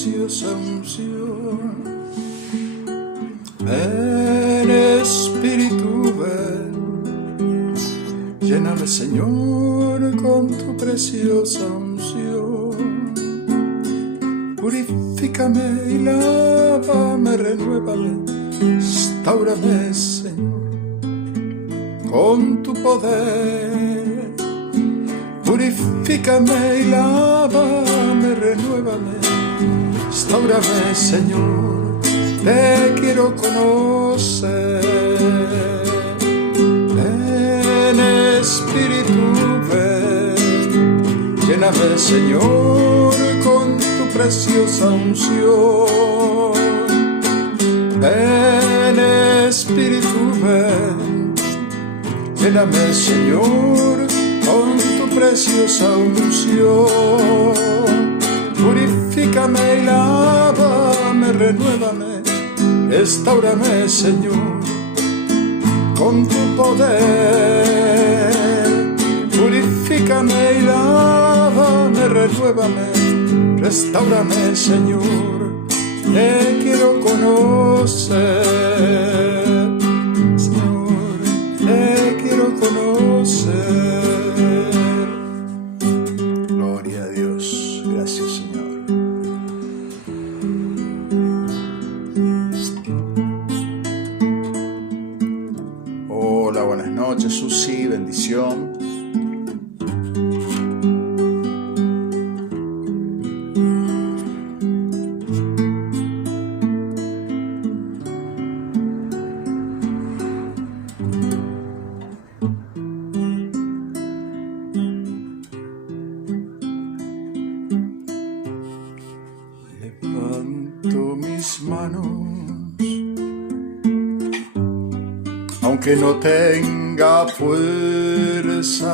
preciosa unción. Ven Espíritu, ven, lléname Señor con tu preciosa unción. Purifícame y lávame, renuévame, restaurame Señor con tu poder. Purifícame y lávame, renuévame, restaurame Señor, te quiero conocer. Ven Espíritu, ven, lléname Señor con tu preciosa unción. Ven Espíritu, ven, lléname Señor con tu preciosa unción. Purifícame y lávame, renuévame, restaurame Señor con tu poder. Purifícame y lávame, renuévame, restaurame Señor, te quiero conocer. Señor, te quiero conocer. Gloria a Dios, gracias Señor. Hola, buenas noches Susi, bendición. Levanto mis manos, aunque no tenga fuerzas.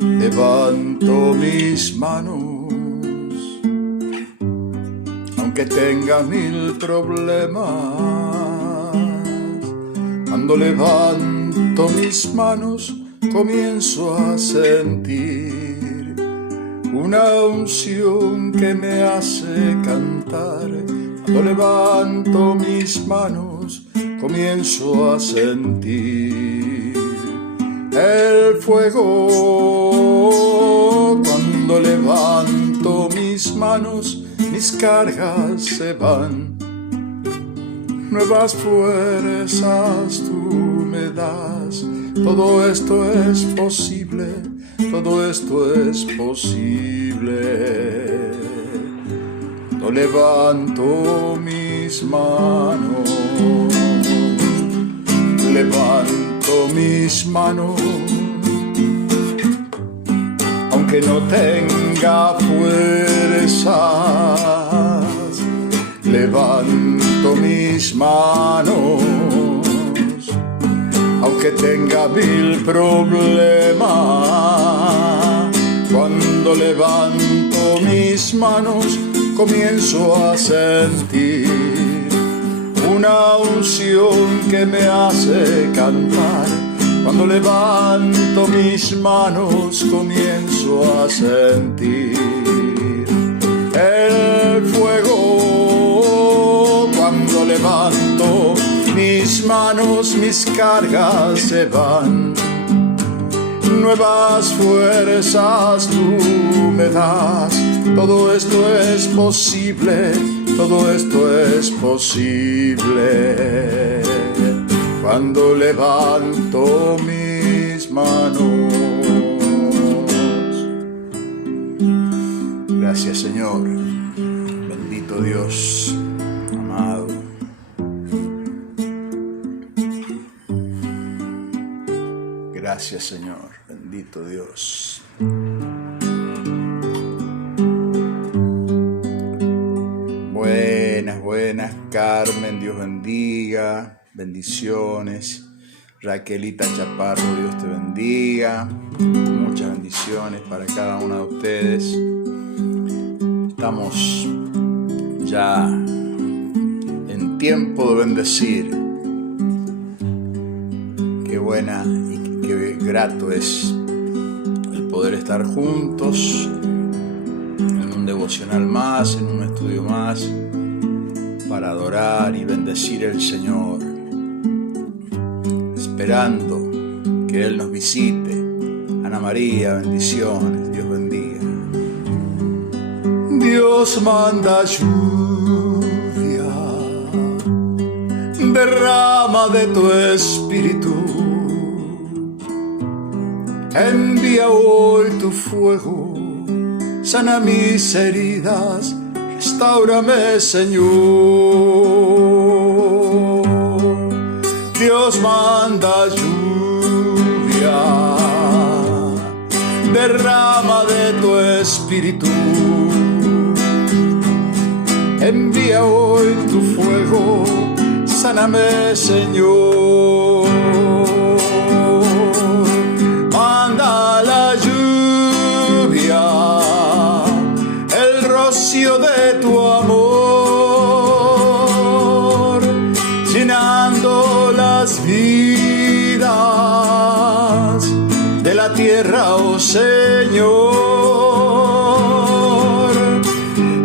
Levanto mis manos, aunque tenga mil problemas. Cuando levanto mis manos, comienzo a sentir una unción que me hace cantar. Cuando levanto mis manos, comienzo a sentir el fuego. Cuando levanto mis manos, mis cargas se van. Nuevas fuerzas tú me das. Todo esto es posible, todo esto es posible. Cuando levanto mis manos, levanto mis manos, aunque no tenga fuerzas. Levanto mis manos, aunque tenga mil problemas. Cuando levanto mis manos, comienzo a sentir una unción que me hace cantar. Cuando levanto mis manos, comienzo a sentir el fuego. Cuando levanto mis manos, mis cargas se van. Nuevas fuerzas tú me das. Todo esto es posible, todo esto es posible. Cuando levanto mis manos. Gracias Señor, bendito Dios, amado. Gracias Señor, bendito Dios. Buenas, Carmen, Dios bendiga, bendiciones. Raquelita Chaparro, Dios te bendiga. Muchas bendiciones para cada una de ustedes. Estamos ya en tiempo de bendecir. Qué buena y qué grato es el poder estar juntos en un devocional más, en un estudio más, para adorar y bendecir al Señor, esperando que Él nos visite. Ana María, bendiciones, Dios bendiga. Dios manda lluvia, derrama de tu espíritu, envía hoy tu fuego, sana mis heridas, restáurame, Señor. Dios manda lluvia, derrama de tu espíritu, envía hoy tu fuego, sáname, Señor. Manda la lluvia, el rocío de tu amor, llenando las vidas de la tierra, oh Señor.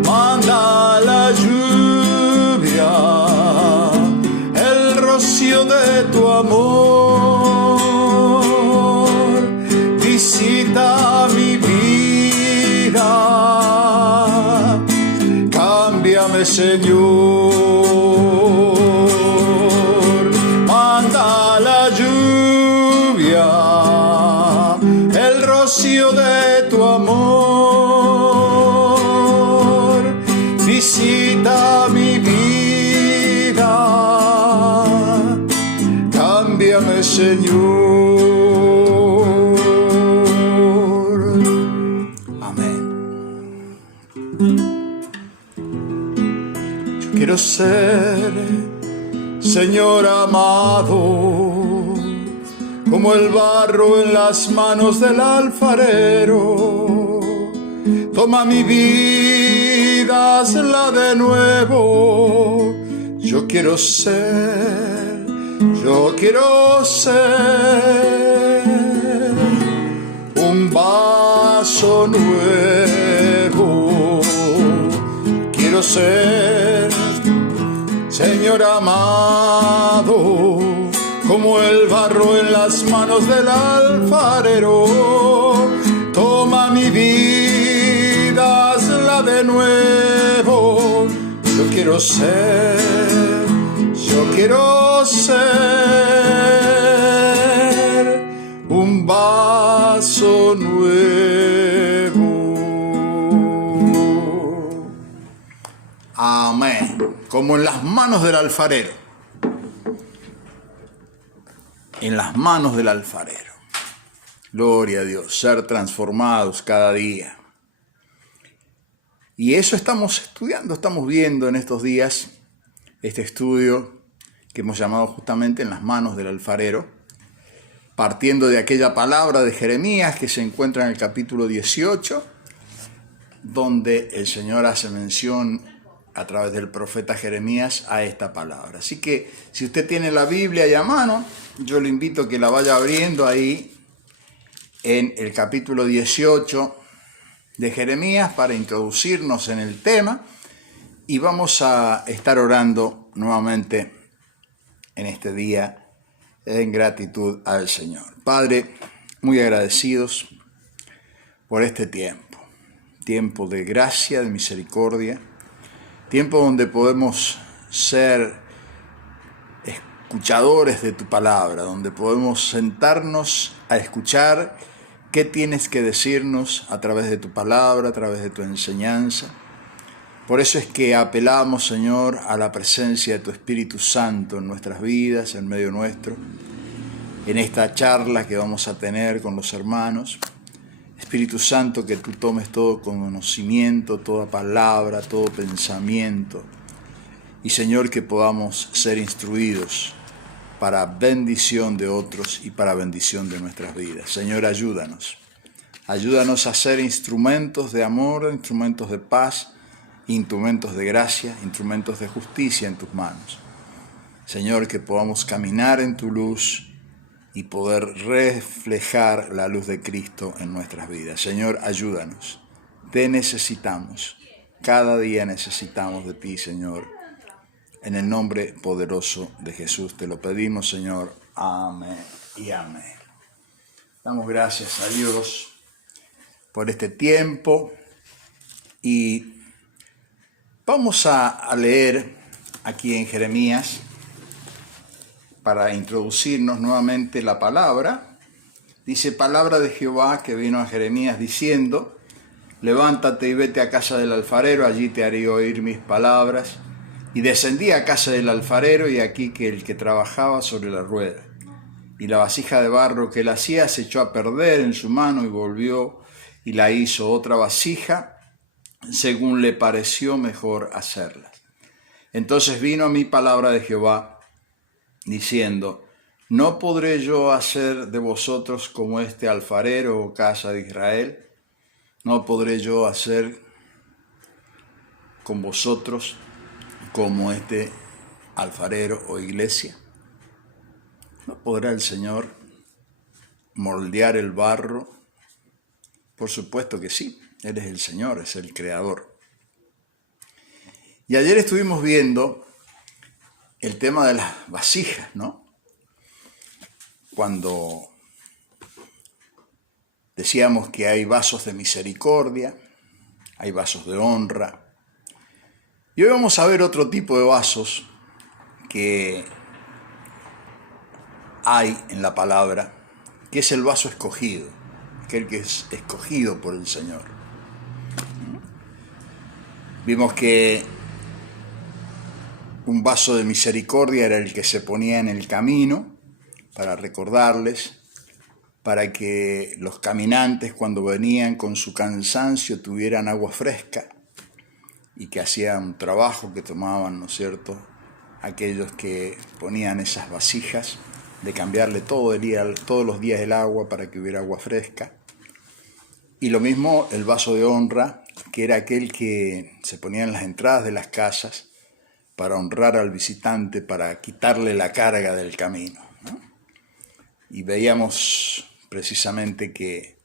Manda la lluvia, el rocío de tu amor, visita mi vida, cámbiame, Señor. Manda la lluvia, el rocío de tu amor, visita mi vida, cámbiame, Señor. Amén. Yo quiero ser, Señor amado, como el barro en las manos del alfarero. Toma mi vida, hazla de nuevo. Yo quiero ser un vaso nuevo. Quiero ser, Señor amado, como el barro en las manos del alfarero. Toma mi vida, hazla de nuevo. Yo quiero ser un vaso nuevo. Amén. Como en las manos del alfarero. En las manos del alfarero. Gloria a Dios, ser transformados cada día. Y eso estamos estudiando, estamos viendo en estos días este estudio que hemos llamado justamente En las manos del alfarero, partiendo de aquella palabra de Jeremías que se encuentra en el capítulo 18, donde el Señor hace mención a través del profeta Jeremías a esta palabra. Así que si usted tiene la Biblia ahí a mano, yo le invito a que la vaya abriendo ahí en el capítulo 18 de Jeremías para introducirnos en el tema, y vamos a estar orando nuevamente en este día en gratitud al Señor. Padre, muy agradecidos por este tiempo de gracia, de misericordia, tiempo donde podemos ser escuchadores de tu palabra, donde podemos sentarnos a escuchar qué tienes que decirnos a través de tu palabra, a través de tu enseñanza. Por eso es que apelamos, Señor, a la presencia de tu Espíritu Santo en nuestras vidas, en medio nuestro, en esta charla que vamos a tener con los hermanos. Espíritu Santo, que tú tomes todo conocimiento, toda palabra, todo pensamiento. Y, Señor, que podamos ser instruidos para bendición de otros y para bendición de nuestras vidas. Señor, ayúdanos. Ayúdanos a ser instrumentos de amor, instrumentos de paz, instrumentos de gracia, instrumentos de justicia en tus manos. Señor, que podamos caminar en tu luz y poder reflejar la luz de Cristo en nuestras vidas. Señor, ayúdanos. Te necesitamos. Cada día necesitamos de ti, Señor. En el nombre poderoso de Jesús te lo pedimos, Señor. Amén y amén. Damos gracias a Dios por este tiempo y vamos a leer aquí en Jeremías para introducirnos nuevamente la palabra. Dice: palabra de Jehová que vino a Jeremías diciendo: levántate y vete a casa del alfarero, allí te haré oír mis palabras. Y descendí a casa del alfarero, y aquí que el que trabajaba sobre la rueda, y la vasija de barro que él hacía se echó a perder en su mano, y volvió y la hizo otra vasija, según le pareció mejor hacerla. Entonces vino a mí palabra de Jehová, diciendo: ¿no podré yo hacer de vosotros como este alfarero, oh casa de Israel? ¿No podré yo hacer con vosotros como este alfarero o iglesia? ¿No podrá el Señor moldear el barro? Por supuesto que sí, Él es el Señor, es el Creador. Y ayer estuvimos viendo el tema de las vasijas, ¿no? Cuando decíamos que hay vasos de misericordia, hay vasos de honra. Y hoy vamos a ver otro tipo de vasos que hay en la palabra, que es el vaso escogido, aquel que es escogido por el Señor. Vimos que un vaso de misericordia era el que se ponía en el camino para recordarles, para que los caminantes cuando venían con su cansancio tuvieran agua fresca y que hacían un trabajo que tomaban, ¿no es cierto?, aquellos que ponían esas vasijas, de cambiarle todos los días el agua para que hubiera agua fresca. Y lo mismo el vaso de honra, que era aquel que se ponía en las entradas de las casas para honrar al visitante, para quitarle la carga del camino, ¿no? Y veíamos precisamente que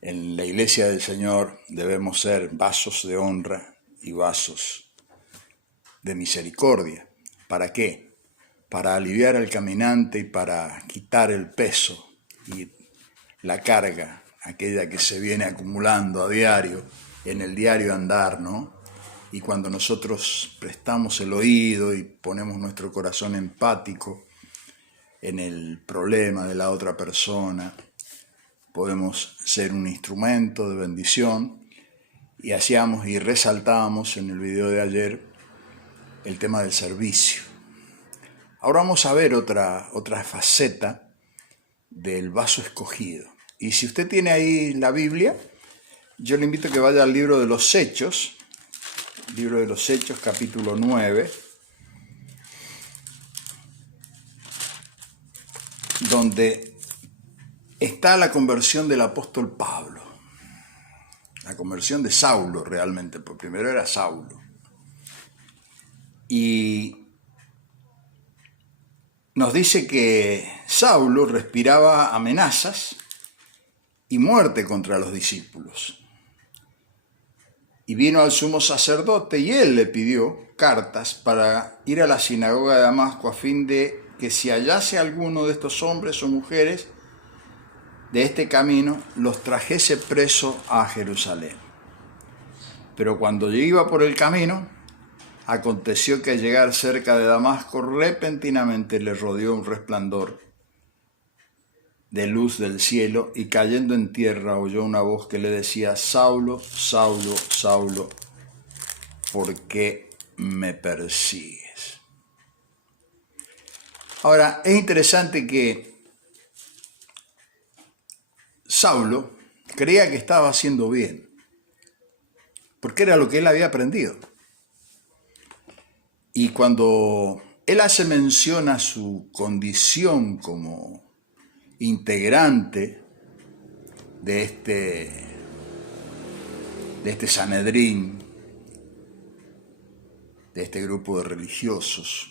en la iglesia del Señor debemos ser vasos de honra y vasos de misericordia. ¿Para qué? Para aliviar al caminante y para quitar el peso y la carga, aquella que se viene acumulando a diario, en el diario andar, ¿no? Y cuando nosotros prestamos el oído y ponemos nuestro corazón empático en el problema de la otra persona, podemos ser un instrumento de bendición. Y hacíamos y resaltábamos en el video de ayer el tema del servicio. Ahora vamos a ver otra faceta del vaso escogido. Y si usted tiene ahí la Biblia, yo le invito a que vaya al libro de los Hechos, capítulo 9, donde está la conversión del apóstol Pablo, la conversión de Saulo realmente, porque primero era Saulo. Y nos dice que Saulo respiraba amenazas y muerte contra los discípulos. Y vino al sumo sacerdote y él le pidió cartas para ir a la sinagoga de Damasco, a fin de que si hallase alguno de estos hombres o mujeres de este camino, los trajese preso a Jerusalén. Pero cuando yo iba por el camino, aconteció que al llegar cerca de Damasco, repentinamente le rodeó un resplandor de luz del cielo, y cayendo en tierra oyó una voz que le decía: Saulo, Saulo, Saulo, ¿por qué me persigues? Ahora, es interesante que Saulo creía que estaba haciendo bien, porque era lo que él había aprendido. Y cuando él hace mención a su condición como integrante de este Sanedrín, de este grupo de religiosos,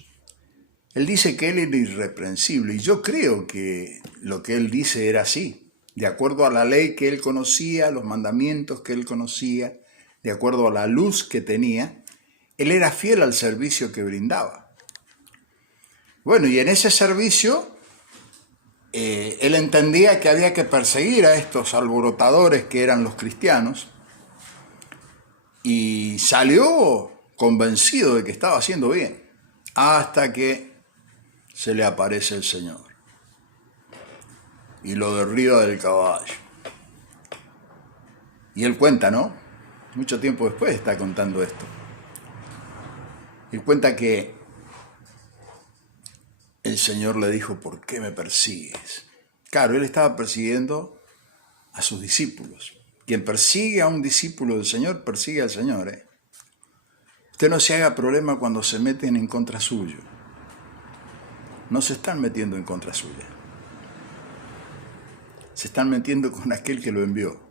él dice que él era irreprensible, y yo creo que lo que él dice era así. de acuerdo a la ley que él conocía, los mandamientos que él conocía, de acuerdo a la luz que tenía, él era fiel al servicio que brindaba. Bueno, y en ese servicio él entendía que había que perseguir a estos alborotadores que eran los cristianos, y salió convencido de que estaba haciendo bien, hasta que se le aparece el Señor y lo derriba del caballo. Y él cuenta, ¿no? Mucho tiempo después está contando esto. Él cuenta que el Señor le dijo, ¿por qué me persigues? Claro, él estaba persiguiendo a sus discípulos. Quien persigue a un discípulo del Señor, persigue al Señor. Usted no se haga problema cuando se meten en contra suyo. No se están metiendo en contra suya. Se están metiendo con aquel que lo envió.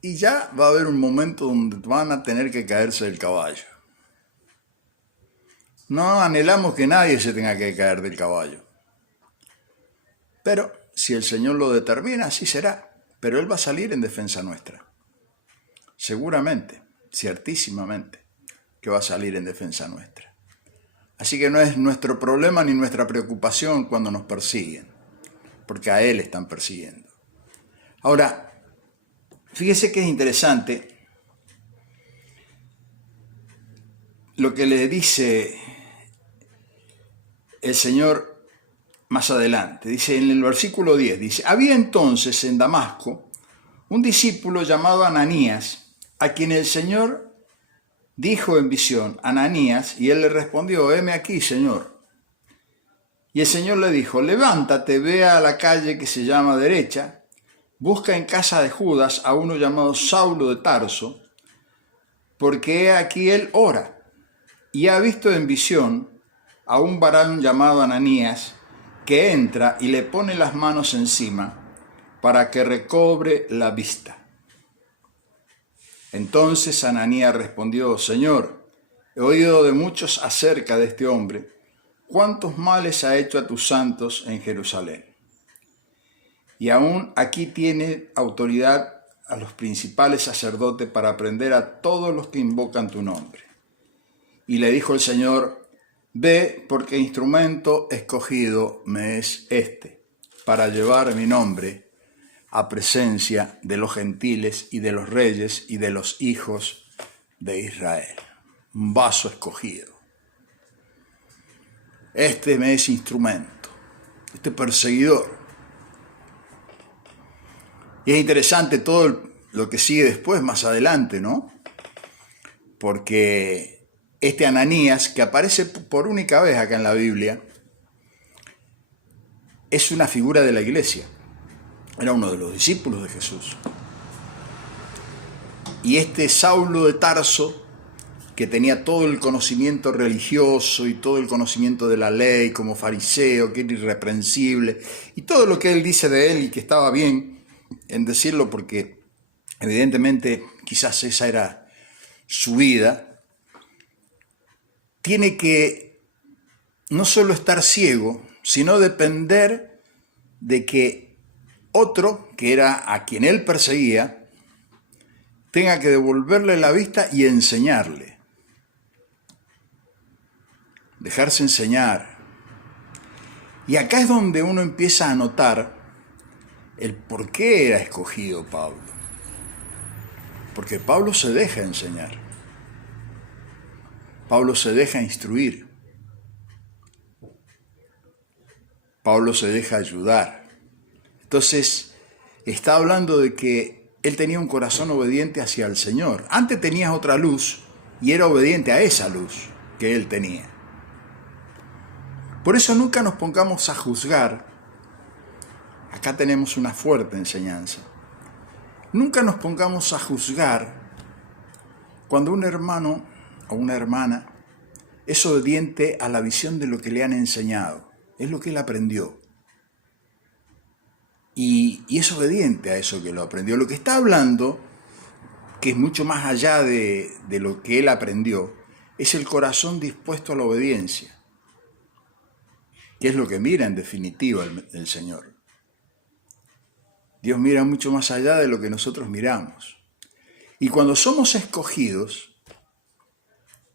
Y ya va a haber un momento donde van a tener que caerse del caballo. No anhelamos que nadie se tenga que caer del caballo. Pero si el Señor lo determina, así será. Pero Él va a salir en defensa nuestra. Seguramente, ciertísimamente, que va a salir en defensa nuestra. Así que no es nuestro problema ni nuestra preocupación cuando nos persiguen, porque a Él están persiguiendo. Ahora, fíjese que es interesante lo que le dice el Señor más adelante. Dice en el versículo 10, dice, había entonces en Damasco un discípulo llamado Ananías, a quien el Señor dijo en visión, Ananías, y él le respondió, heme aquí, Señor. Y el Señor le dijo, levántate, ve a la calle que se llama Derecha, busca en casa de Judas a uno llamado Saulo de Tarso, porque he aquí él ora, y ha visto en visión a un varón llamado Ananías, que entra y le pone las manos encima para que recobre la vista. Entonces Ananías respondió, Señor, he oído de muchos acerca de este hombre, cuántos males ha hecho a tus santos en Jerusalén. Y aún aquí tiene autoridad a los principales sacerdotes para prender a todos los que invocan tu nombre. Y le dijo el Señor, ve, porque instrumento escogido me es este, para llevar mi nombre a presencia de los gentiles y de los reyes y de los hijos de Israel. Un vaso escogido. Este me es instrumento, este perseguidor. Y es interesante todo lo que sigue después, más adelante, ¿no? Porque este Ananías, que aparece por única vez acá en la Biblia, es una figura de la iglesia. Era uno de los discípulos de Jesús. Y este Saulo de Tarso, que tenía todo el conocimiento religioso y todo el conocimiento de la ley como fariseo, que era irreprensible, y todo lo que él dice de él y que estaba bien en decirlo porque evidentemente quizás esa era su vida, tiene que no solo estar ciego, sino depender de que otro, que era a quien él perseguía, tenga que devolverle la vista y enseñarle. Dejarse enseñar. Y acá es donde uno empieza a notar el por qué era escogido Pablo. Porque Pablo se deja enseñar. Pablo se deja instruir. Pablo se deja ayudar. Entonces, está hablando de que él tenía un corazón obediente hacia el Señor. Antes tenías otra luz y era obediente a esa luz que él tenía. Por eso nunca nos pongamos a juzgar. Acá tenemos una fuerte enseñanza. Nunca nos pongamos a juzgar cuando un hermano o una hermana es obediente a la visión de lo que le han enseñado. Es lo que él aprendió. Y es obediente a eso que lo aprendió. Lo que está hablando, que es mucho más allá de lo que él aprendió, es el corazón dispuesto a la obediencia, que es lo que mira en definitiva el Señor. Dios mira mucho más allá de lo que nosotros miramos. Y cuando somos escogidos,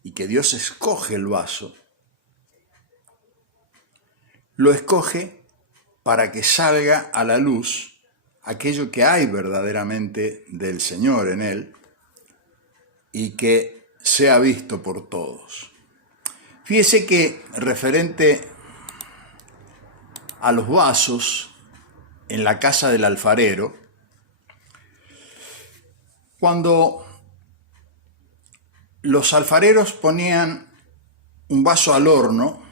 y que Dios escoge el vaso, lo escoge para que salga a la luz aquello que hay verdaderamente del Señor en él y que sea visto por todos. Fíjese que referente a los vasos en la casa del alfarero, cuando los alfareros ponían un vaso al horno,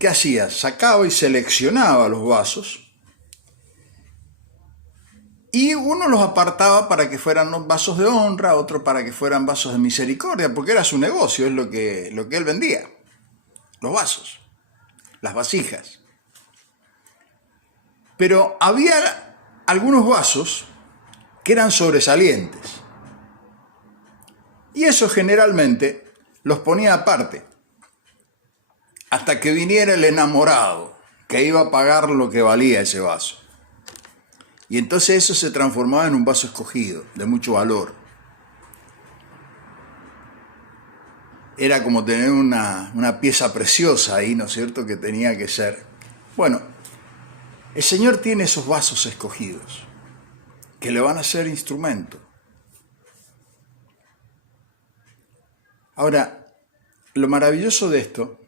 ¿qué hacía? Sacaba y seleccionaba los vasos y uno los apartaba para que fueran los vasos de honra, otro para que fueran vasos de misericordia, porque era su negocio, es lo que él vendía, los vasos, las vasijas. Pero había algunos vasos que eran sobresalientes y eso generalmente los ponía aparte hasta que viniera el enamorado que iba a pagar lo que valía ese vaso. Y entonces eso se transformaba en un vaso escogido, de mucho valor. Era como tener una pieza preciosa ahí, ¿no es cierto?, que tenía que ser. Bueno, el Señor tiene esos vasos escogidos, que le van a ser instrumento. Ahora, lo maravilloso de esto,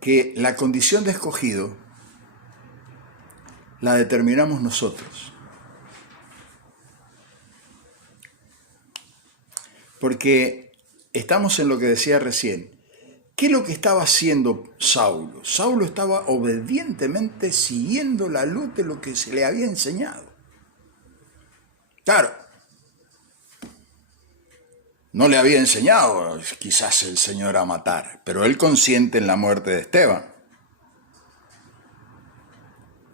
que la condición de escogido la determinamos nosotros. Porque estamos en lo que decía recién. ¿Qué es lo que estaba haciendo Saulo? Saulo estaba obedientemente siguiendo la luz de lo que se le había enseñado. Claro, no le había enseñado quizás el Señor a matar, pero él consiente en la muerte de Esteban.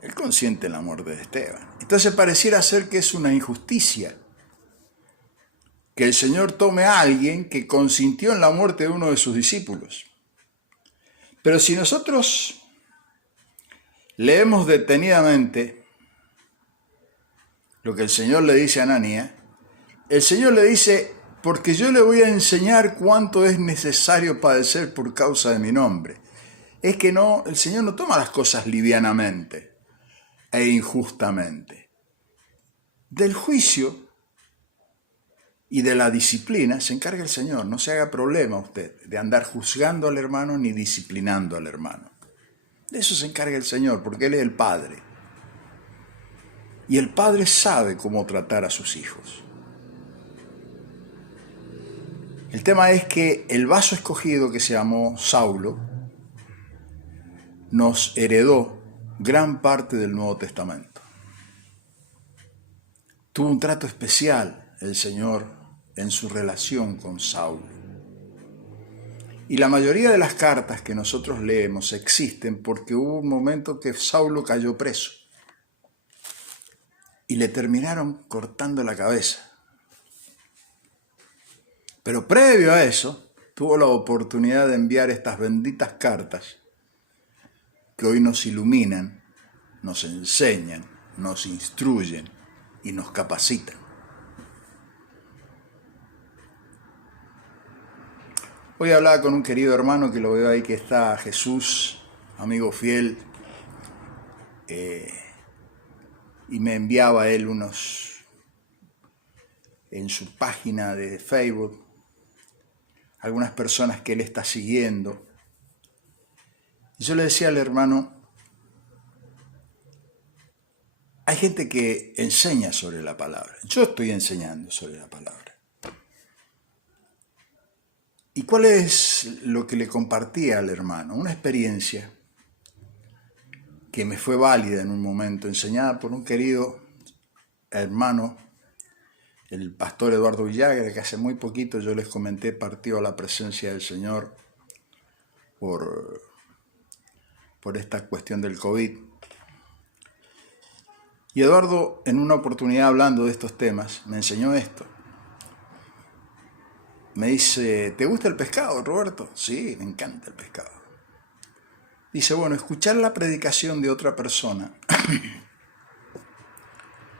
Él consiente en la muerte de Esteban. Entonces pareciera ser que es una injusticia que el Señor tome a alguien que consintió en la muerte de uno de sus discípulos. Pero si nosotros leemos detenidamente lo que el Señor le dice a Ananías, el Señor le dice, porque yo le voy a enseñar cuánto es necesario padecer por causa de mi nombre. Es que no, el Señor no toma las cosas livianamente e injustamente. Del juicio y de la disciplina se encarga el Señor. No se haga problema usted de andar juzgando al hermano ni disciplinando al hermano. De eso se encarga el Señor, porque Él es el Padre. Y el Padre sabe cómo tratar a sus hijos. El tema es que el vaso escogido que se llamó Saulo nos heredó gran parte del Nuevo Testamento. Tuvo un trato especial el Señor en su relación con Saulo. Y la mayoría de las cartas que nosotros leemos existen porque hubo un momento que Saulo cayó preso y le terminaron cortando la cabeza. Pero previo a eso, tuvo la oportunidad de enviar estas benditas cartas que hoy nos iluminan, nos enseñan, nos instruyen y nos capacitan. Hoy hablaba con un querido hermano que lo veo ahí que está, Jesús, amigo fiel, y me enviaba él unos en su página de Facebook, algunas personas que él está siguiendo. Y yo le decía al hermano, hay gente que enseña sobre la palabra. Yo estoy enseñando sobre la palabra. ¿Y cuál es lo que le compartía al hermano? Una experiencia que me fue válida en un momento, enseñada por un querido hermano, el pastor Eduardo Villagra, que hace muy poquito yo les comenté, partió a la presencia del Señor por esta cuestión del COVID. Y Eduardo, en una oportunidad hablando de estos temas, me enseñó esto. Me dice, ¿te gusta el pescado, Roberto? Sí, me encanta el pescado. Dice, bueno, escuchar la predicación de otra persona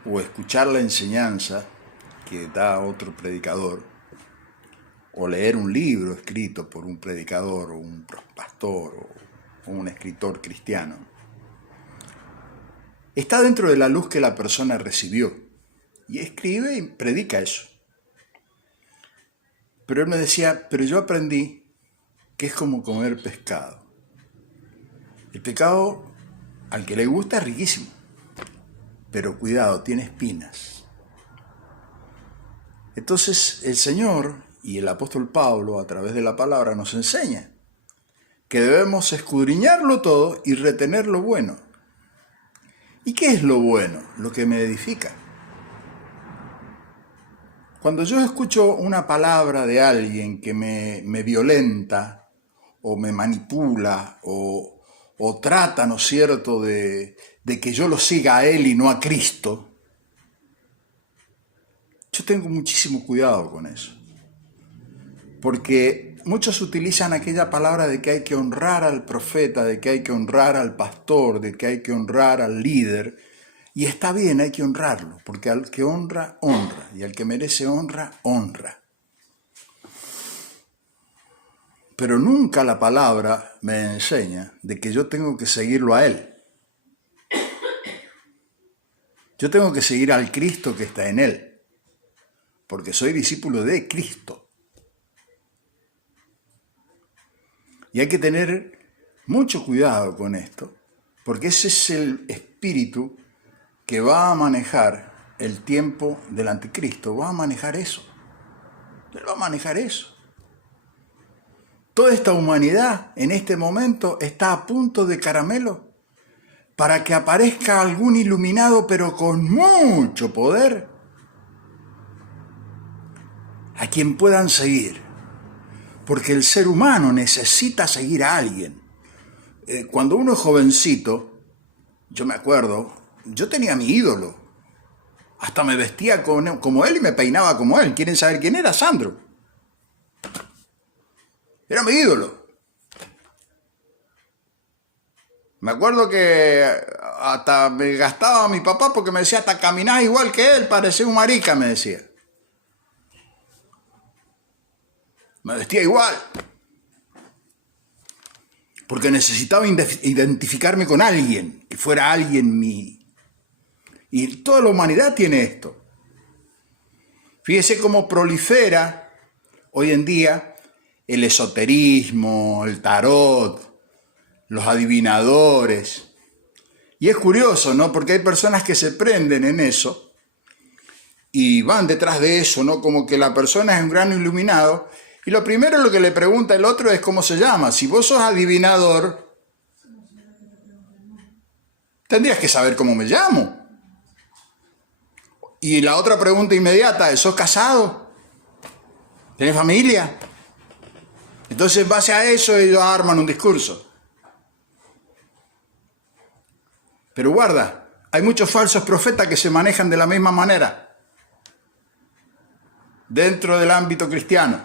o escuchar la enseñanza que da otro predicador, o leer un libro escrito por un predicador o un pastor o un escritor cristiano, está dentro de la luz que la persona recibió y escribe y predica eso. Pero él me decía, pero yo aprendí que es como comer pescado. El pescado, al que le gusta, es riquísimo, pero cuidado, tiene espinas. Entonces el Señor y el apóstol Pablo, a través de la palabra, nos enseña que debemos escudriñarlo todo y retener lo bueno. ¿Y qué es lo bueno? Lo que me edifica. Cuando yo escucho una palabra de alguien que me violenta o me manipula o trata, ¿no es cierto?, de que yo lo siga a él y no a Cristo, yo tengo muchísimo cuidado con eso. Porque muchos utilizan aquella palabra de que hay que honrar al profeta, de que hay que honrar al pastor, de que hay que honrar al líder. Y está bien, hay que honrarlo, porque al que honra, honra, y al que merece honra, honra. Pero nunca la palabra me enseña de que yo tengo que seguirlo a él. Yo tengo que seguir al Cristo que está en él, porque soy discípulo de Cristo. Y hay que tener mucho cuidado con esto, porque ese es el espíritu que va a manejar el tiempo del anticristo, va a manejar eso. Él va a manejar eso. Toda esta humanidad en este momento está a punto de caramelo para que aparezca algún iluminado, pero con mucho poder, a quien puedan seguir. Porque el ser humano necesita seguir a alguien. Cuando uno es jovencito, yo me acuerdo, yo tenía mi ídolo. Hasta me vestía como él y me peinaba como él. ¿Quieren saber quién era? Sandro. Era mi ídolo. Me acuerdo que hasta me gastaba a mi papá porque me decía, hasta caminás igual que él, parecía un marica, me decía. Me vestía igual. Porque necesitaba identificarme con alguien, que fuera alguien mío. Y toda la humanidad tiene esto. Fíjese cómo prolifera hoy en día el esoterismo, el tarot, los adivinadores. Y es curioso, ¿no? Porque hay personas que se prenden en eso y van detrás de eso, ¿no? Como que la persona es un gran iluminado y lo primero lo que le pregunta el otro es cómo se llama. Si vos sos adivinador, tendrías que saber cómo me llamo. Y la otra pregunta inmediata es, ¿sos casado? ¿Tenés familia? Entonces, en base a eso, ellos arman un discurso. Pero guarda, hay muchos falsos profetas que se manejan de la misma manera dentro del ámbito cristiano,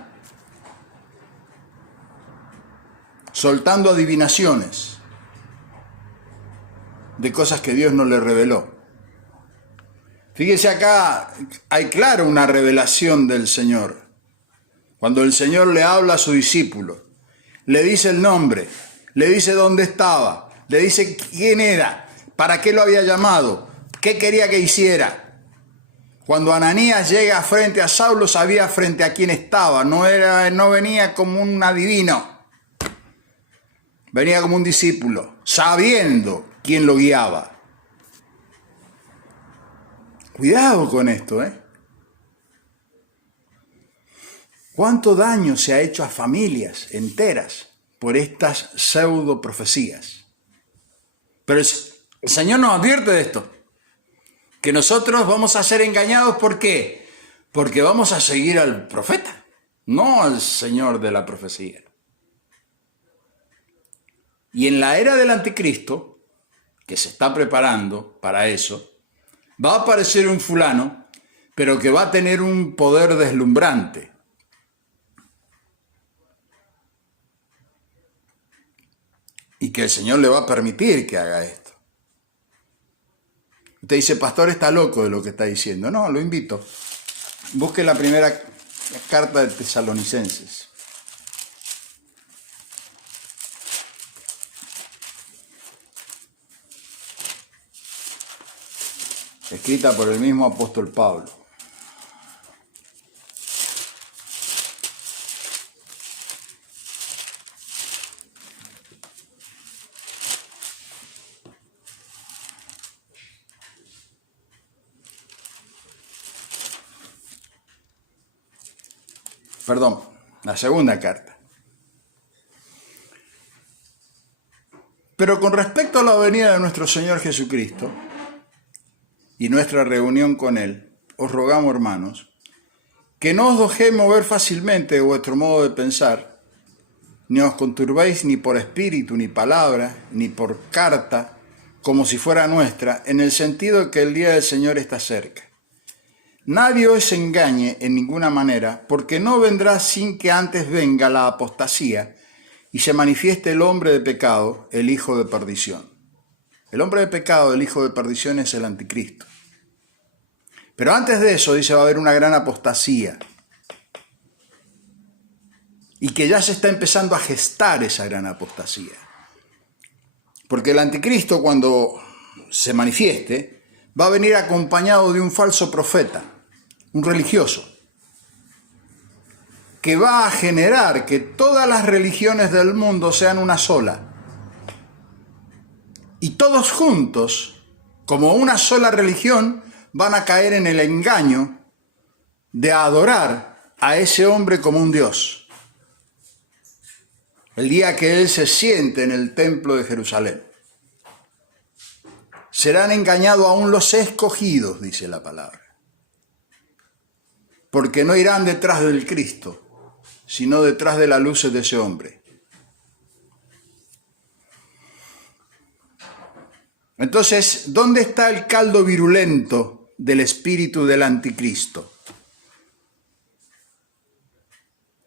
soltando adivinaciones de cosas que Dios no le reveló. Fíjese acá, hay claro una revelación del Señor. Cuando el Señor le habla a su discípulo, le dice el nombre, le dice dónde estaba, le dice quién era, para qué lo había llamado, qué quería que hiciera. Cuando Ananías llega frente a Saulo, sabía frente a quién estaba, no venía como un adivino, venía como un discípulo, sabiendo quién lo guiaba. Cuidado con esto, ¿eh? ¿Cuánto daño se ha hecho a familias enteras por estas pseudo profecías? Pero el Señor nos advierte de esto, que nosotros vamos a ser engañados. ¿Por qué? Porque vamos a seguir al profeta, no al Señor de la profecía. Y en la era del anticristo, que se está preparando para eso, va a aparecer un fulano, pero que va a tener un poder deslumbrante. Y que el Señor le va a permitir que haga esto. Usted dice, pastor, está loco de lo que está diciendo. No, lo invito. Busque la primera carta de Tesalonicenses. Escrita por el mismo apóstol Pablo. Perdón, la segunda carta. Pero con respecto a la venida de nuestro Señor Jesucristo y nuestra reunión con Él, os rogamos, hermanos, que no os dejéis mover fácilmente de vuestro modo de pensar, ni os conturbéis ni por espíritu, ni palabra, ni por carta, como si fuera nuestra, en el sentido de que el día del Señor está cerca. Nadie os engañe en ninguna manera, porque no vendrá sin que antes venga la apostasía y se manifieste el hombre de pecado, el hijo de perdición. El hombre de pecado, el hijo de perdición, es el anticristo. Pero antes de eso, dice, va a haber una gran apostasía. Y que ya se está empezando a gestar esa gran apostasía. Porque el anticristo, cuando se manifieste, va a venir acompañado de un falso profeta, un religioso, que va a generar que todas las religiones del mundo sean una sola. Y todos juntos, como una sola religión, van a caer en el engaño de adorar a ese hombre como un dios. El día que él se siente en el templo de Jerusalén. Serán engañados aún los escogidos, dice la palabra. Porque no irán detrás del Cristo, sino detrás de las luces de ese hombre. Entonces, ¿dónde está el caldo virulento del espíritu del anticristo?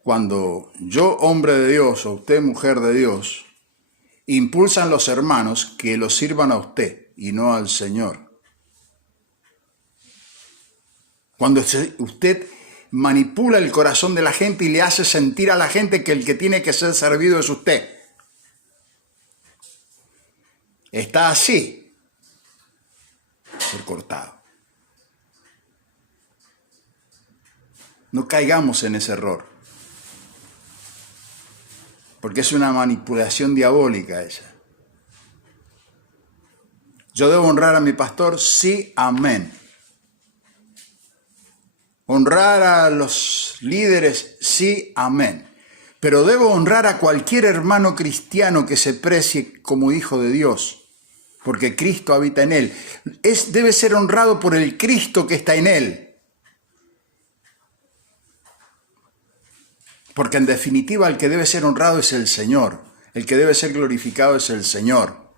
Cuando yo, hombre de Dios, o usted, mujer de Dios, impulsan los hermanos que los sirvan a usted y no al Señor. Cuando usted manipula el corazón de la gente y le hace sentir a la gente que el que tiene que ser servido es usted. Está así, ser cortado. No caigamos en ese error. Porque es una manipulación diabólica esa. ¿Yo debo honrar a mi pastor? Sí, amén. Honrar a los líderes, sí, amén. Pero debo honrar a cualquier hermano cristiano que se precie como hijo de Dios, porque Cristo habita en él. Debe ser honrado por el Cristo que está en él. Porque en definitiva el que debe ser honrado es el Señor. El que debe ser glorificado es el Señor.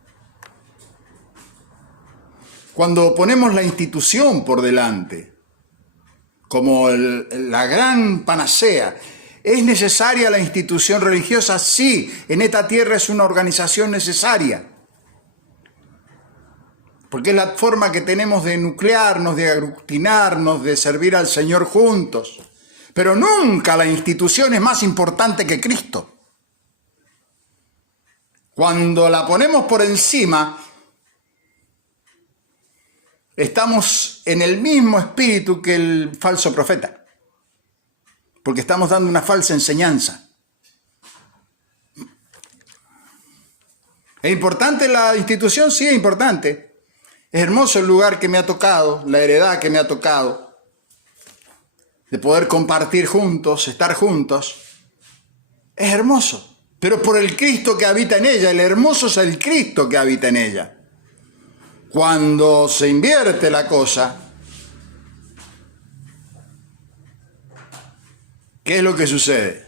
Cuando ponemos la institución por delante, como la gran panacea, ¿es necesaria la institución religiosa? Sí, en esta tierra es una organización necesaria. Porque es la forma que tenemos de nuclearnos, de aglutinarnos, de servir al Señor juntos. Pero nunca la institución es más importante que Cristo. Cuando la ponemos por encima, estamos en el mismo espíritu que el falso profeta. Porque estamos dando una falsa enseñanza. ¿Es importante la institución? Sí, es importante. Es hermoso el lugar que me ha tocado, la heredad que me ha tocado. De poder compartir juntos, estar juntos, es hermoso. Pero por el Cristo que habita en ella, el hermoso es el Cristo que habita en ella. Cuando se invierte la cosa, ¿qué es lo que sucede?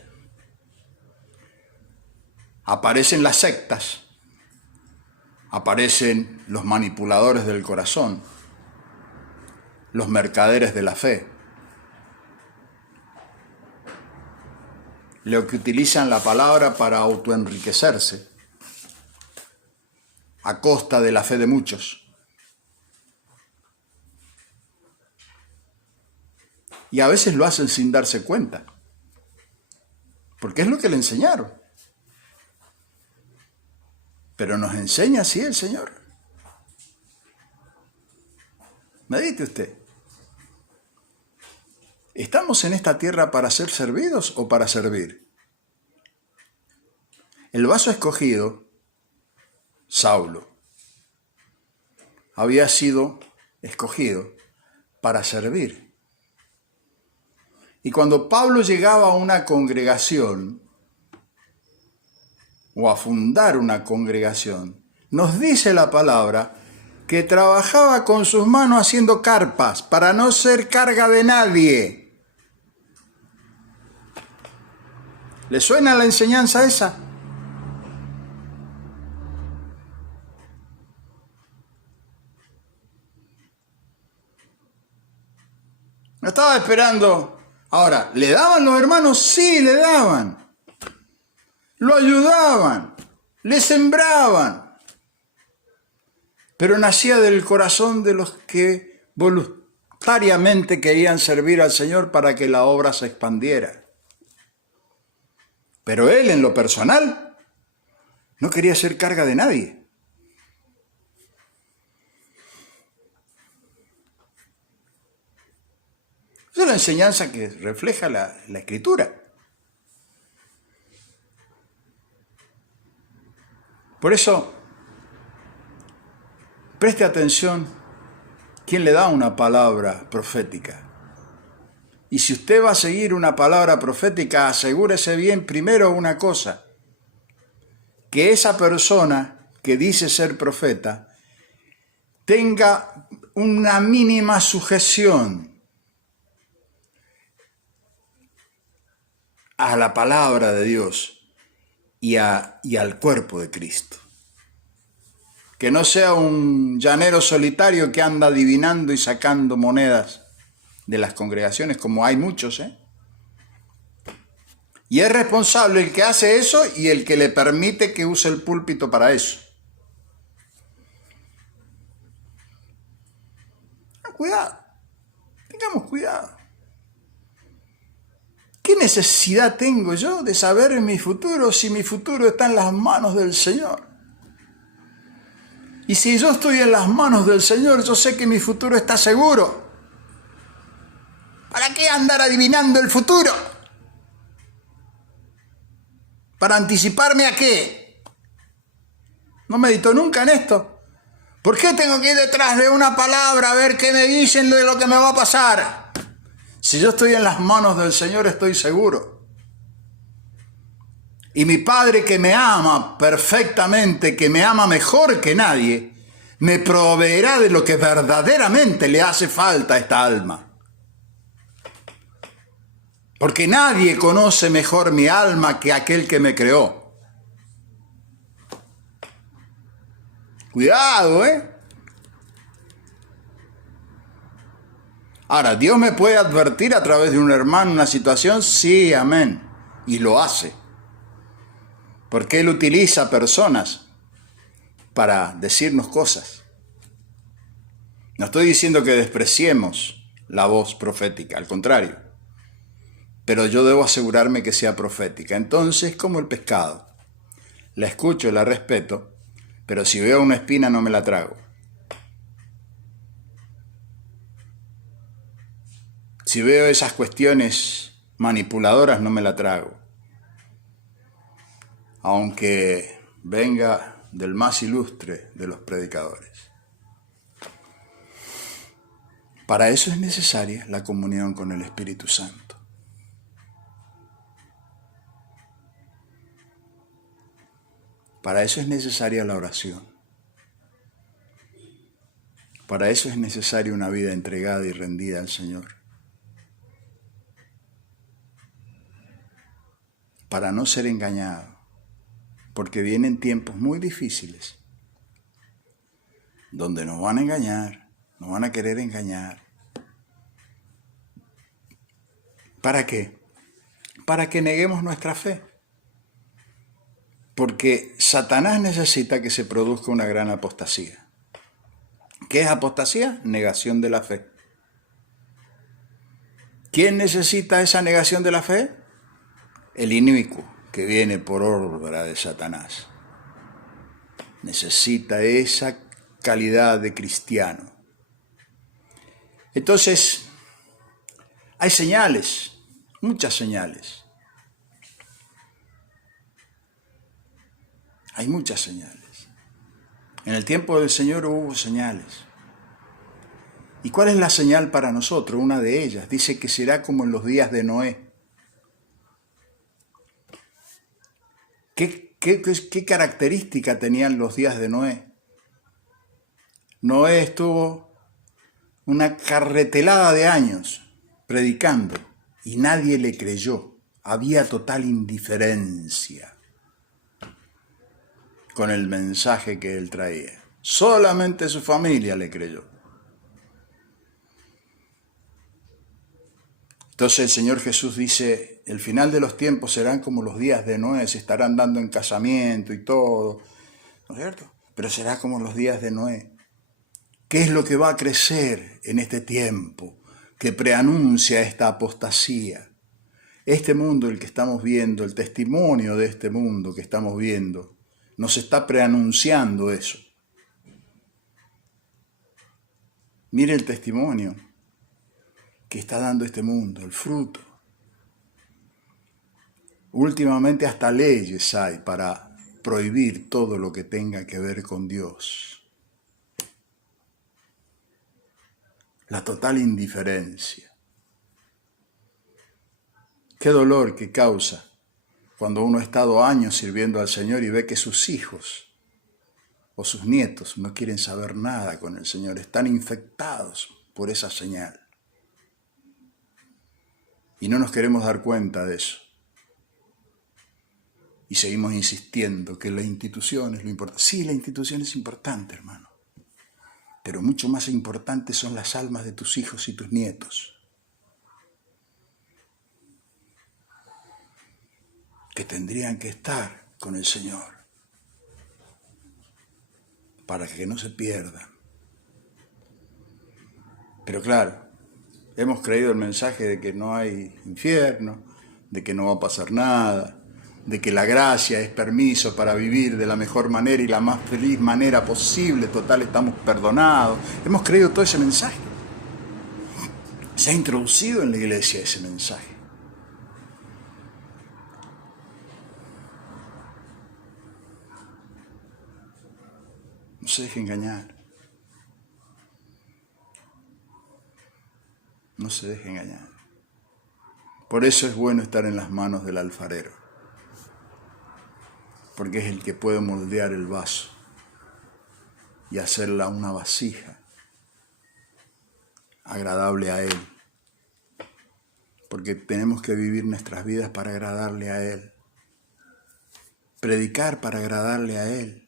Aparecen las sectas, aparecen los manipuladores del corazón, los mercaderes de la fe. Los que utilizan la palabra para autoenriquecerse a costa de la fe de muchos. Y a veces lo hacen sin darse cuenta, porque es lo que le enseñaron. Pero nos enseña así el Señor. Medite usted. ¿Estamos en esta tierra para ser servidos o para servir? El vaso escogido, Saulo, había sido escogido para servir. Y cuando Pablo llegaba a una congregación, o a fundar una congregación, nos dice la palabra que trabajaba con sus manos haciendo carpas para no ser carga de nadie. ¿Le suena la enseñanza esa? No estaba esperando. Ahora, ¿le daban los hermanos? Sí, le daban. Lo ayudaban, le sembraban. Pero nacía del corazón de los que voluntariamente querían servir al Señor para que la obra se expandiera. Pero él, en lo personal, no quería ser carga de nadie. Esa es la enseñanza que refleja la Escritura. Por eso, preste atención quién le da una palabra profética. Y si usted va a seguir una palabra profética, asegúrese bien primero una cosa, que esa persona que dice ser profeta tenga una mínima sujeción a la palabra de Dios y al cuerpo de Cristo. Que no sea un llanero solitario que anda adivinando y sacando monedas de las congregaciones, como hay muchos, Y es responsable el que hace eso y el que le permite que use el púlpito para eso. Cuidado, tengamos cuidado. ¿Qué necesidad tengo yo de saber en mi futuro si mi futuro está en las manos del Señor? Y si yo estoy en las manos del Señor, yo sé que mi futuro está seguro. ¿Para qué andar adivinando el futuro? ¿Para anticiparme a qué? ¿No medito nunca en esto? ¿Por qué tengo que ir detrás de una palabra a ver qué me dicen de lo que me va a pasar? Si yo estoy en las manos del Señor, estoy seguro. Y mi Padre, que me ama perfectamente, que me ama mejor que nadie, me proveerá de lo que verdaderamente le hace falta a esta alma. Porque nadie conoce mejor mi alma que aquel que me creó. Cuidado, Ahora, ¿Dios me puede advertir a través de un hermano una situación? Sí, amén. Y lo hace. Porque Él utiliza personas para decirnos cosas. No estoy diciendo que despreciemos la voz profética, al contrario. Pero yo debo asegurarme que sea profética. Entonces, como el pescado, la escucho, la respeto, pero si veo una espina no me la trago. Si veo esas cuestiones manipuladoras no me la trago. Aunque venga del más ilustre de los predicadores. Para eso es necesaria la comunión con el Espíritu Santo. Para eso es necesaria la oración. Para eso es necesaria una vida entregada y rendida al Señor. Para no ser engañado, porque vienen tiempos muy difíciles, donde nos van a engañar, nos van a querer engañar. ¿Para qué? Para que neguemos nuestra fe. Porque Satanás necesita que se produzca una gran apostasía. ¿Qué es apostasía? Negación de la fe. ¿Quién necesita esa negación de la fe? El inicuo, que viene por obra de Satanás. Necesita esa calidad de cristiano. Entonces, hay señales, muchas señales. Hay muchas señales. En el tiempo del Señor hubo señales. ¿Y cuál es la señal para nosotros? Una de ellas dice que será como en los días de Noé. ¿Qué característica tenían los días de Noé? Noé estuvo una carretelada de años predicando y nadie le creyó. Había total indiferencia con el mensaje que él traía. Solamente su familia le creyó. Entonces el Señor Jesús dice, el final de los tiempos serán como los días de Noé, se estarán dando en casamiento y todo, ¿no es cierto? Pero será como los días de Noé. ¿Qué es lo que va a crecer en este tiempo que preanuncia esta apostasía? Este mundo, el que estamos viendo, el testimonio de este mundo que estamos viendo, nos está preanunciando eso. Mire el testimonio que está dando este mundo, el fruto. Últimamente hasta leyes hay para prohibir todo lo que tenga que ver con Dios. La total indiferencia. Qué dolor que causa cuando uno ha estado años sirviendo al Señor y ve que sus hijos o sus nietos no quieren saber nada con el Señor, están infectados por esa señal. Y no nos queremos dar cuenta de eso. Y seguimos insistiendo que la institución es lo importante. Sí, la institución es importante, hermano. Pero mucho más importantes son las almas de tus hijos y tus nietos, que tendrían que estar con el Señor para que no se pierdan. Pero claro, hemos creído el mensaje de que no hay infierno, de que no va a pasar nada, de que la gracia es permiso para vivir de la mejor manera y la más feliz manera posible, total estamos perdonados. Hemos creído todo ese mensaje. Se ha introducido en la iglesia ese mensaje. No se deje engañar. No se deje engañar. Por eso es bueno estar en las manos del alfarero, porque es el que puede moldear el vaso y hacerla una vasija agradable a Él, porque tenemos que vivir nuestras vidas para agradarle a Él, predicar para agradarle a Él.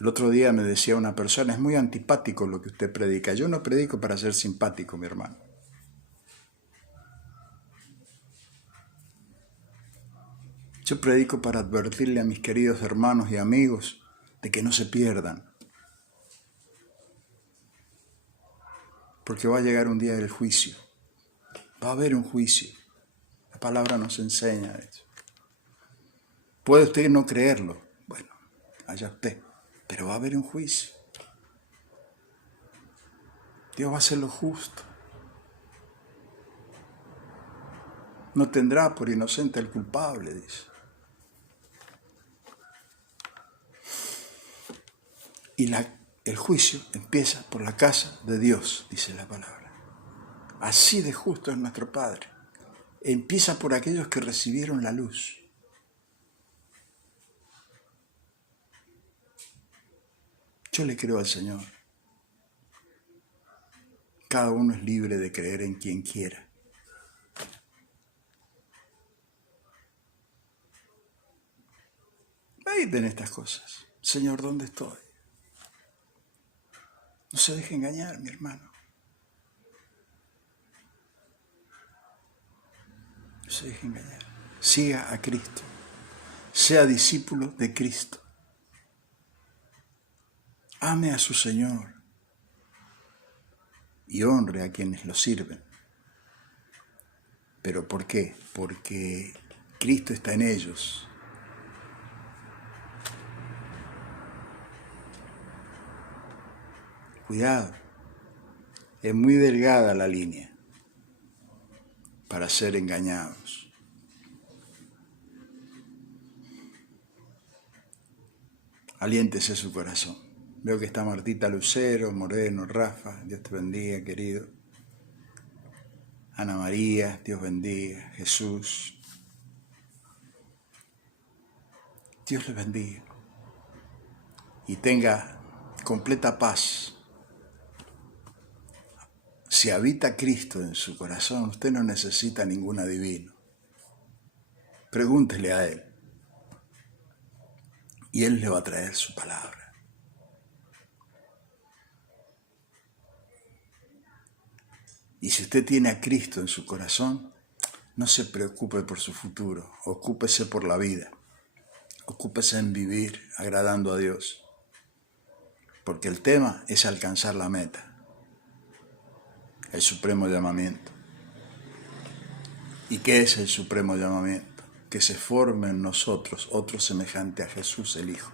El otro día me decía una persona, es muy antipático lo que usted predica. Yo no predico para ser simpático, mi hermano. Yo predico para advertirle a mis queridos hermanos y amigos de que no se pierdan. Porque va a llegar un día del juicio. Va a haber un juicio. La palabra nos enseña eso. Puede usted no creerlo. Bueno, allá usted. Pero va a haber un juicio. Dios va a hacer lo justo. No tendrá por inocente al culpable, dice. Y el juicio empieza por la casa de Dios, dice la palabra. Así de justo es nuestro Padre. Empieza por aquellos que recibieron la luz. Yo le creo al Señor. Cada uno es libre de creer en quien quiera. Mediten estas cosas. Señor, ¿dónde estoy? No se deje engañar, mi hermano. No se deje engañar. Siga a Cristo. Sea discípulo de Cristo. Ame a su Señor. y honre a quienes lo sirven. ¿Pero por qué? Porque Cristo está en ellos. Cuidado, es muy delgada la línea para ser engañados. Aliéntese su corazón. Veo que está Martita Lucero, Moreno, Rafa, Dios te bendiga, querido. Ana María, Dios bendiga, Jesús. Dios les bendiga. Y tenga completa paz. Si habita Cristo en su corazón, usted no necesita ningún adivino. Pregúntele a Él. Y Él le va a traer su palabra. Y si usted tiene a Cristo en su corazón, no se preocupe por su futuro, ocúpese por la vida, ocúpese en vivir agradando a Dios, porque el tema es alcanzar la meta, el supremo llamamiento. ¿Y qué es el supremo llamamiento? Que se forme en nosotros otro semejante a Jesús el Hijo.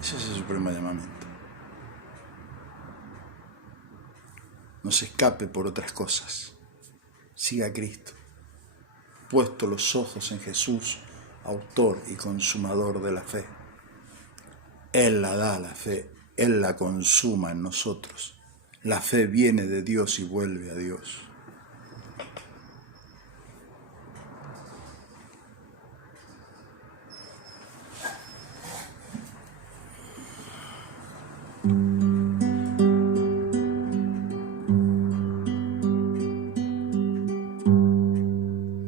Ese es el supremo llamamiento. No se escape por otras cosas. Siga a Cristo. Puesto los ojos en Jesús, autor y consumador de la fe. Él la da la fe, Él la consuma en nosotros. La fe viene de Dios y vuelve a Dios.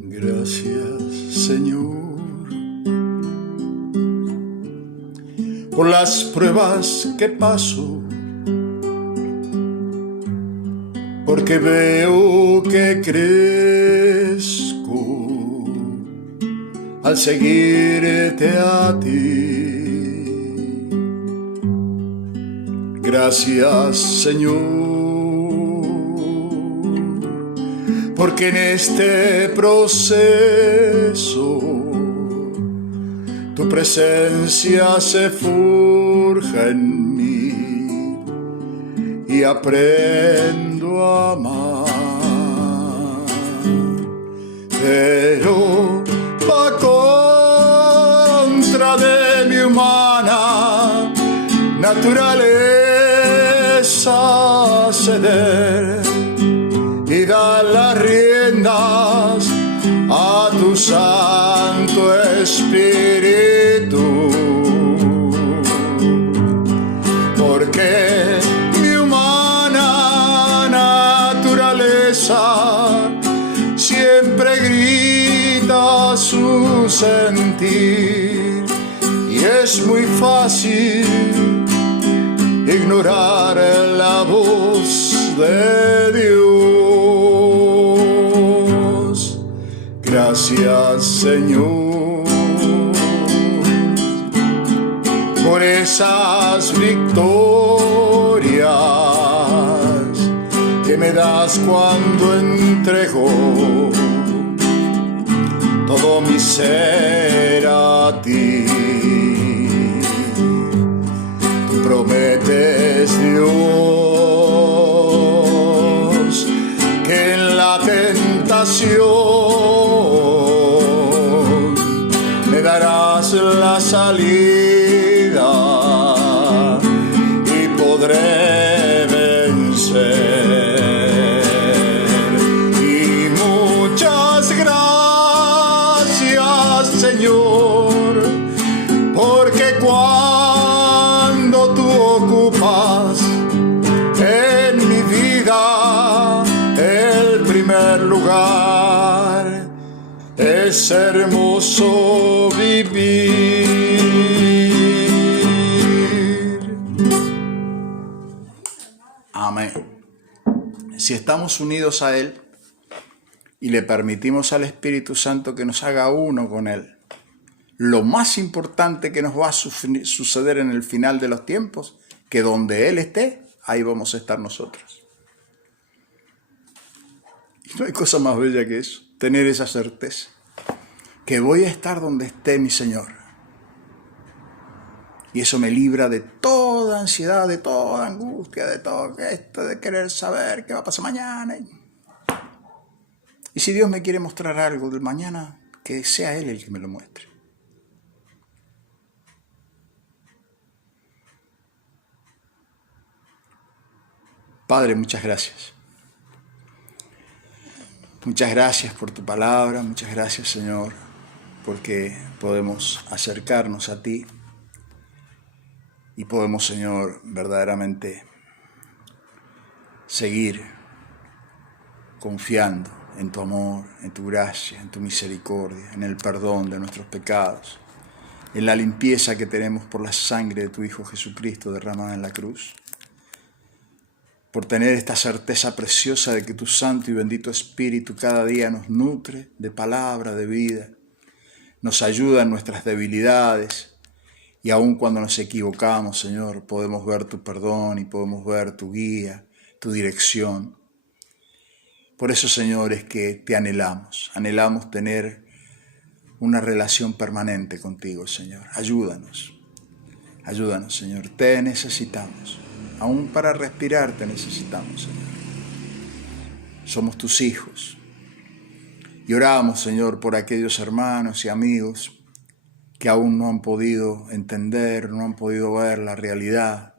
Gracias, Señor, por las pruebas que paso, porque veo que crezco al seguirte a ti. Gracias, Señor, porque en este proceso tu presencia se forja en mí y aprendo a amar. Pero va contra de mi humana naturaleza ceder y dar las riendas a tu Santo Espíritu, porque mi humana naturaleza siempre grita su sentir y es muy fácil ignorar la voz de Dios. Gracias, Señor, por esas victorias que me das cuando entrego todo mi ser a ti. Tú prometes, Dios, que en la tentación me darás la salida y podré vencer. Y muchas gracias, Señor, porque cuando tú ocupas en mi vida el primer lugar, es hermoso vivir. Amén. Si estamos unidos a Él y le permitimos al Espíritu Santo que nos haga uno con Él, lo más importante que nos va a suceder en el final de los tiempos, que donde Él esté, ahí vamos a estar nosotros. Y no hay cosa más bella que eso, tener esa certeza, que voy a estar donde esté mi Señor. Y eso me libra de toda ansiedad, de toda angustia, de todo esto de querer saber qué va a pasar mañana. Y si Dios me quiere mostrar algo del mañana, que sea Él el que me lo muestre. Padre, muchas gracias. Muchas gracias por tu palabra, muchas gracias, Señor, porque podemos acercarnos a ti y podemos, Señor, verdaderamente seguir confiando en tu amor, en tu gracia, en tu misericordia, en el perdón de nuestros pecados, en la limpieza que tenemos por la sangre de tu Hijo Jesucristo derramada en la cruz, por tener esta certeza preciosa de que tu Santo y bendito Espíritu cada día nos nutre de palabra, de vida, nos ayuda en nuestras debilidades y aun cuando nos equivocamos, Señor, podemos ver tu perdón y podemos ver tu guía, tu dirección. Por eso, Señor, es que te anhelamos tener una relación permanente contigo, Señor. Ayúdanos, Señor, te necesitamos. Aún para respirar te necesitamos, Señor. Somos tus hijos. Y oramos, Señor, por aquellos hermanos y amigos que aún no han podido entender, no han podido ver la realidad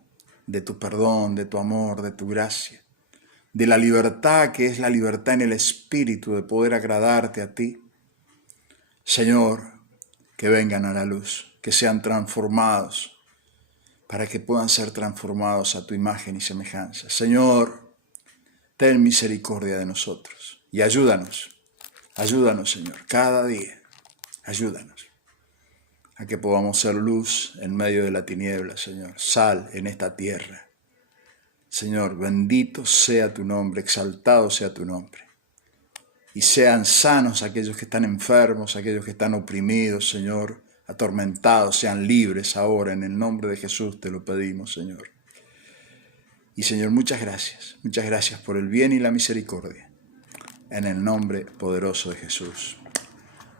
de tu perdón, de tu amor, de tu gracia, de la libertad que es la libertad en el Espíritu de poder agradarte a ti. Señor, que vengan a la luz, que sean transformados, para que puedan ser transformados a tu imagen y semejanza. Señor, ten misericordia de nosotros y ayúdanos, Señor, cada día, ayúdanos a que podamos ser luz en medio de la tiniebla, Señor, sal en esta tierra. Señor, bendito sea tu nombre, exaltado sea tu nombre. Y sean sanos aquellos que están enfermos, aquellos que están oprimidos, Señor, atormentados, sean libres ahora, en el nombre de Jesús te lo pedimos, Señor. Y Señor, muchas gracias por el bien y la misericordia, en el nombre poderoso de Jesús.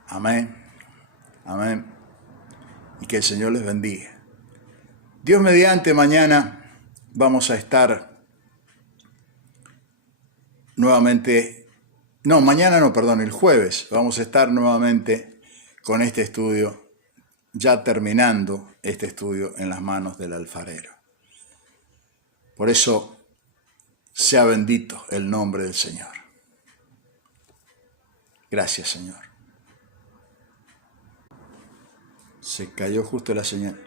Amén, amén, y que el Señor les bendiga. Dios mediante, mañana vamos a estar nuevamente, el jueves vamos a estar nuevamente con este estudio, ya terminando este estudio en las manos del alfarero. Por eso, sea bendito el nombre del Señor. Gracias, Señor. Se cayó justo la señal.